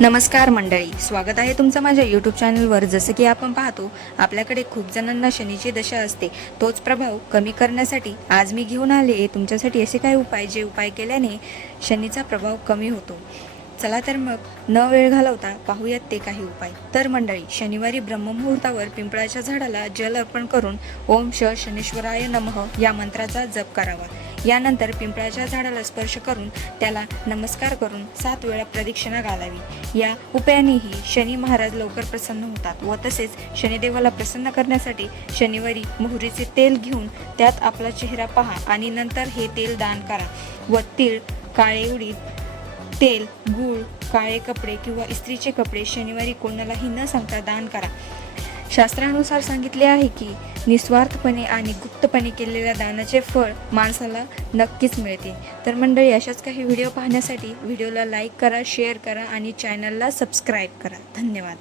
नमस्कार मंडळी स्वागत आहे तुमचं माझ्या यूट्यूब चॅनलवर जसं की आपण पाहतो आपल्याकडे खूप जणांना शनीची दशा असते. तोच प्रभाव कमी करण्यासाठी आज मी घेऊन आले तुमच्यासाठी असे काही उपाय जे उपाय केल्याने शनीचा प्रभाव कमी होतो. चला तर मग न वेळ घालवता पाहूयात ते काही उपाय. तर मंडळी शनिवारी ब्रह्ममुहूर्तावर पिंपळाच्या झाडाला जल अर्पण करून ओम श शनेश्वराय नमः या मंत्राचा जप करावा. यानंतर पिंपळाच्या झाडाला स्पर्श करून त्याला नमस्कार करून सात वेळा प्रदक्षिणा घालावी. या उपायानेही शनी महाराज लवकर प्रसन्न होतात व तसेच शनिदेवाला प्रसन्न करण्यासाठी शनिवारी मोहरीचे तेल घेऊन त्यात आपला चेहरा पहा आणि नंतर हे तेल दान करा व तीळ काळे उडीद तेल गूळ काळे कपडे किंवा इस्त्रीचे कपडे शनिवारी कोणालाही न सांगता दान करा. शास्त्रानुसार सांगितले आहे की निस्वार्थपणे आणि गुप्तपणे केलेल्या दानाचे फळ माणसाला नक्कीच मिळते. तर मंडळी अशाच काही व्हिडिओ पाहण्यासाठी व्हिडिओला लाईक करा शेअर करा आणि चॅनलला सबस्क्राईब करा. धन्यवाद.